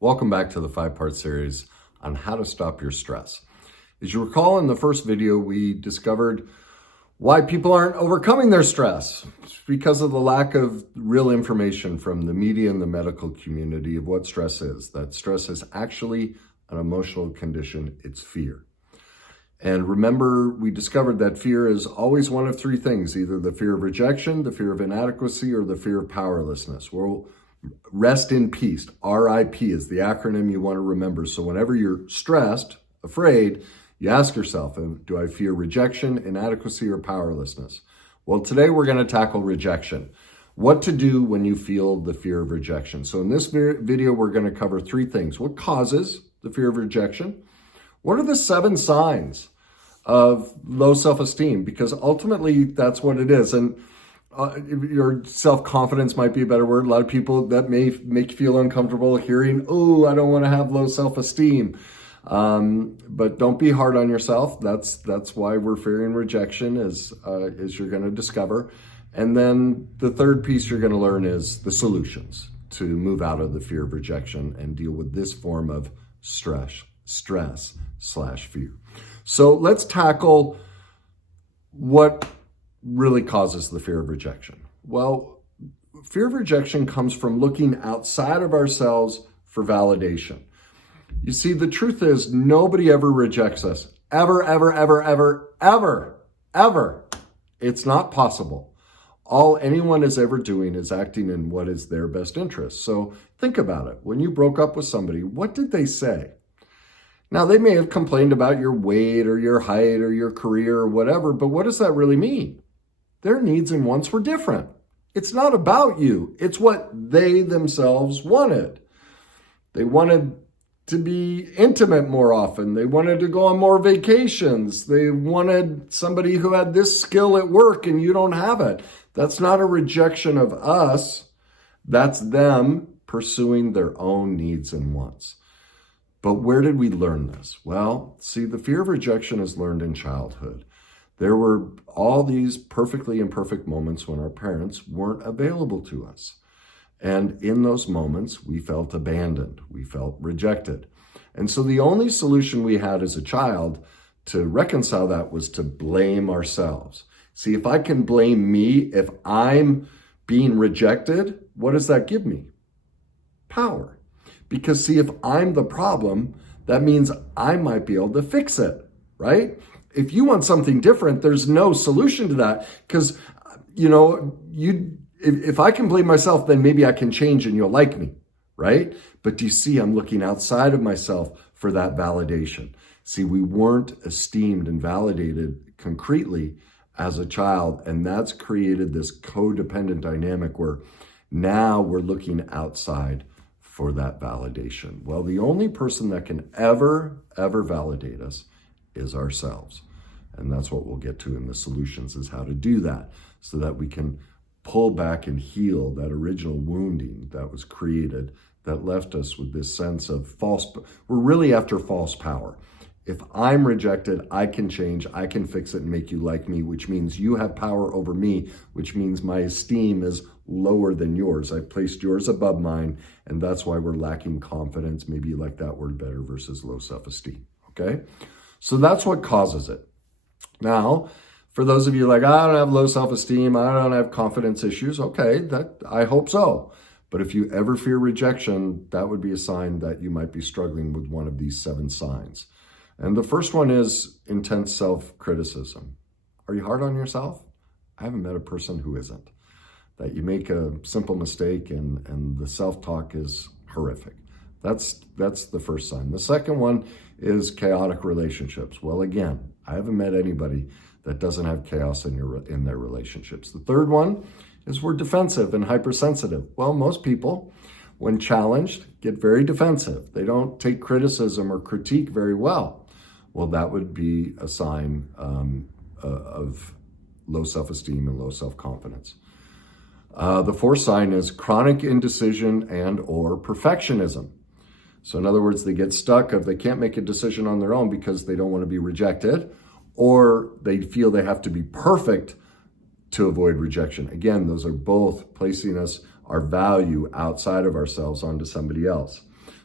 Welcome back to the 5-part series on how to stop your stress. As you recall, in the first video, we discovered why people aren't overcoming their stress. It's because of the lack of real information from the media and the medical community of what stress is. That stress is actually an emotional condition. It's fear. And remember, we discovered that fear is always one of three things, either the fear of rejection, the fear of inadequacy, or the fear of powerlessness. We'll rest in peace. RIP is the acronym you want to remember. So whenever you're stressed, afraid, you ask yourself, do I fear rejection, inadequacy, or powerlessness? Well, today we're going to tackle rejection. What to do when you feel the fear of rejection. So in this video, we're going to cover three things. What causes the fear of rejection? What are the 7 signs of low self-esteem? Because ultimately, that's what it is. And your self-confidence might be a better word. A lot of people, that may make you feel uncomfortable hearing, oh, I don't want to have low self-esteem. But don't be hard on yourself. That's why we're fearing rejection, as you're going to discover. And then the third piece you're going to learn is the solutions to move out of the fear of rejection and deal with this form of stress/fear. So let's tackle what really causes the fear of rejection. Well, fear of rejection comes from looking outside of ourselves for validation. You see, the truth is nobody ever rejects us. Ever. It's not possible. All anyone is ever doing is acting in what is their best interest. So think about it. When you broke up with somebody, what did they say? Now, they may have complained about your weight or your height or your career or whatever, but what does that really mean? Their needs and wants were different. It's not about you. It's what they themselves wanted. They wanted to be intimate more often. They wanted to go on more vacations. They wanted somebody who had this skill at work and you don't have it. That's not a rejection of us. That's them pursuing their own needs and wants. But where did we learn this? Well, see, the fear of rejection is learned in childhood. There were all these perfectly imperfect moments when our parents weren't available to us. And in those moments, we felt abandoned. We felt rejected. And so the only solution we had as a child to reconcile that was to blame ourselves. See, if I can blame me, if I'm being rejected, what does that give me? Power. Because see, if I'm the problem, that means I might be able to fix it, right? If you want something different, there's no solution to that. Because, if I can blame myself, then maybe I can change and you'll like me, right? But do you see, I'm looking outside of myself for that validation. See, we weren't esteemed and validated concretely as a child, and that's created this codependent dynamic where now we're looking outside for that validation. Well, the only person that can ever validate us is ourselves. And that's what we'll get to in the solutions, is how to do that so that we can pull back and heal that original wounding that was created that left us with this sense of we're really after false power. If I'm rejected, I can change, I can fix it and make you like me, which means you have power over me, which means my esteem is lower than yours. I placed yours above mine, and that's why we're lacking confidence. Maybe you like that word better versus low self-esteem, okay? So that's what causes it. Now, for those of you like, I don't have low self-esteem, I don't have confidence issues, okay, that I hope so. But if you ever fear rejection, that would be a sign that you might be struggling with one of these 7 signs. And the first one is intense self-criticism. Are you hard on yourself? I haven't met a person who isn't. That you make a simple mistake and the self-talk is horrific. That's the first sign. The second one is chaotic relationships. Well, again, I haven't met anybody that doesn't have chaos in their relationships. The third one is we're defensive and hypersensitive. Well, most people, when challenged, get very defensive. They don't take criticism or critique very well. Well, that would be a sign of low self-esteem and low self-confidence. The fourth sign is chronic indecision and or perfectionism. So in other words, they get stuck if they can't make a decision on their own because they don't want to be rejected, or they feel they have to be perfect to avoid rejection. Again, those are both placing our value outside of ourselves onto somebody else.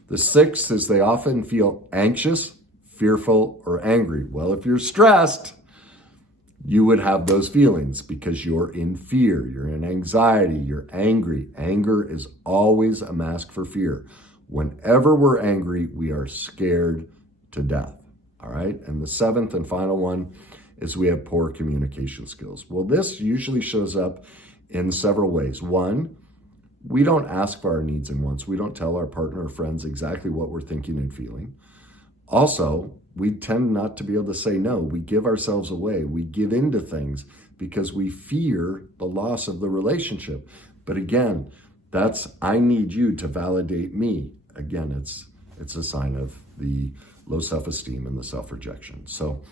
The sixth is they often feel anxious, fearful, or angry. Well, if you're stressed, you would have those feelings because you're in fear, you're in anxiety, you're angry. Anger is always a mask for fear. Whenever we're angry, we are scared to death, all right? And the seventh and final one is we have poor communication skills. Well, this usually shows up in several ways. One, we don't ask for our needs and wants. We don't tell our partner or friends exactly what we're thinking and feeling. Also, we tend not to be able to say no. We give ourselves away. We give into things because we fear the loss of the relationship. But again, that's, I need you to validate me. Again, it's a sign of the low self-esteem and the self-rejection. So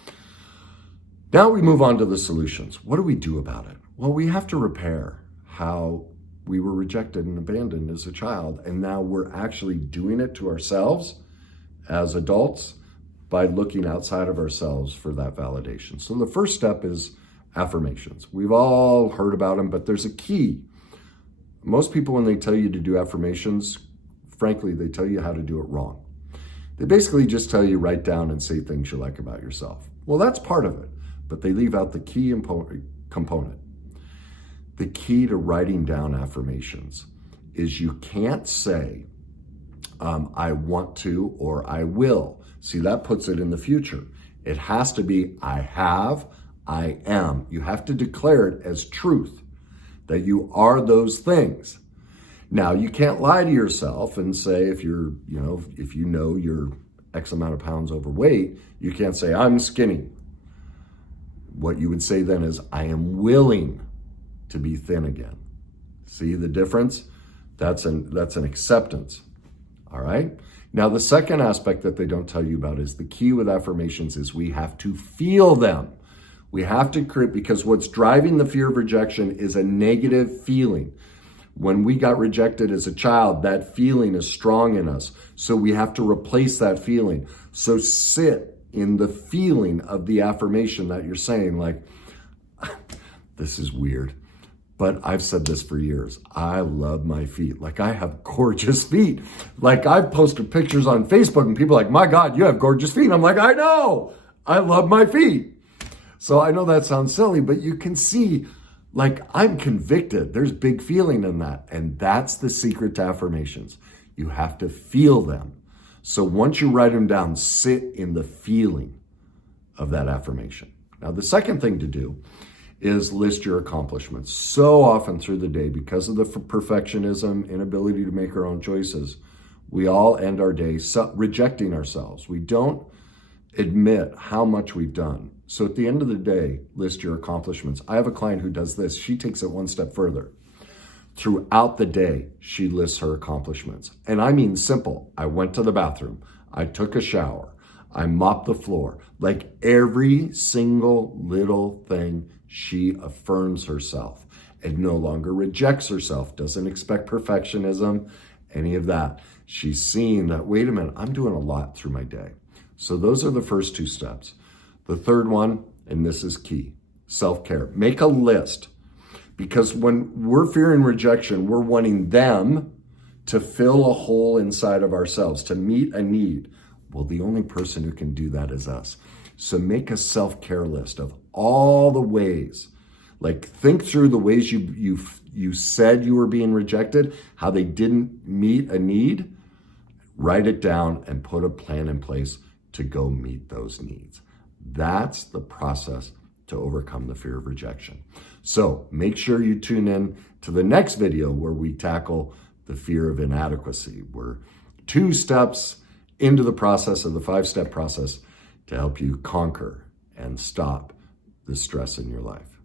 now we move on to the solutions. What do we do about it? Well, we have to repair how we were rejected and abandoned as a child. And now we're actually doing it to ourselves as adults by looking outside of ourselves for that validation. So the first step is affirmations. We've all heard about them, but there's a key. Most people, when they tell you to do affirmations, frankly, they tell you how to do it wrong. They basically just tell you write down and say things you like about yourself. Well, that's part of it, but they leave out the key component. The key to writing down affirmations is you can't say, I want to or I will. See, that puts it in the future. It has to be I have, I am. You have to declare it as truth, that you are those things. Now, you can't lie to yourself and say if you're X amount of pounds overweight, you can't say I'm skinny. What you would say then is I am willing to be thin again. See the difference? That's an acceptance. All right. Now, the second aspect that they don't tell you about is the key with affirmations is we have to feel them. We have to create, because what's driving the fear of rejection is a negative feeling. When we got rejected as a child, that feeling is strong in us. So we have to replace that feeling. So sit in the feeling of the affirmation that you're saying, like, this is weird, but I've said this for years. I love my feet. Like, I have gorgeous feet. Like, I've posted pictures on Facebook and people are like, my God, you have gorgeous feet. I'm like, I know. I love my feet. So I know that sounds silly, but you can see, like, I'm convicted. There's big feeling in that. And that's the secret to affirmations. You have to feel them. So once you write them down, sit in the feeling of that affirmation. Now, the second thing to do is list your accomplishments. So often through the day, because of the perfectionism, inability to make our own choices, we all end our day rejecting ourselves. We don't admit how much we've done. So at the end of the day, list your accomplishments. I have a client who does this. She takes it one step further. Throughout the day, she lists her accomplishments. And I mean simple. I went to the bathroom. I took a shower. I mopped the floor. Like, every single little thing, she affirms herself and no longer rejects herself, doesn't expect perfectionism, any of that. She's seeing that, wait a minute, I'm doing a lot through my day. So those are the first two steps. The third one, and this is key, self-care. Make a list, because when we're fearing rejection, we're wanting them to fill a hole inside of ourselves, to meet a need. Well, the only person who can do that is us. So make a self-care list of all the ways. Like, think through the ways you said you were being rejected, how they didn't meet a need. Write it down and put a plan in place to go meet those needs. That's the process to overcome the fear of rejection. So make sure you tune in to the next video where we tackle the fear of inadequacy. We're 2 steps into the process of the 5-step process to help you conquer and stop the stress in your life.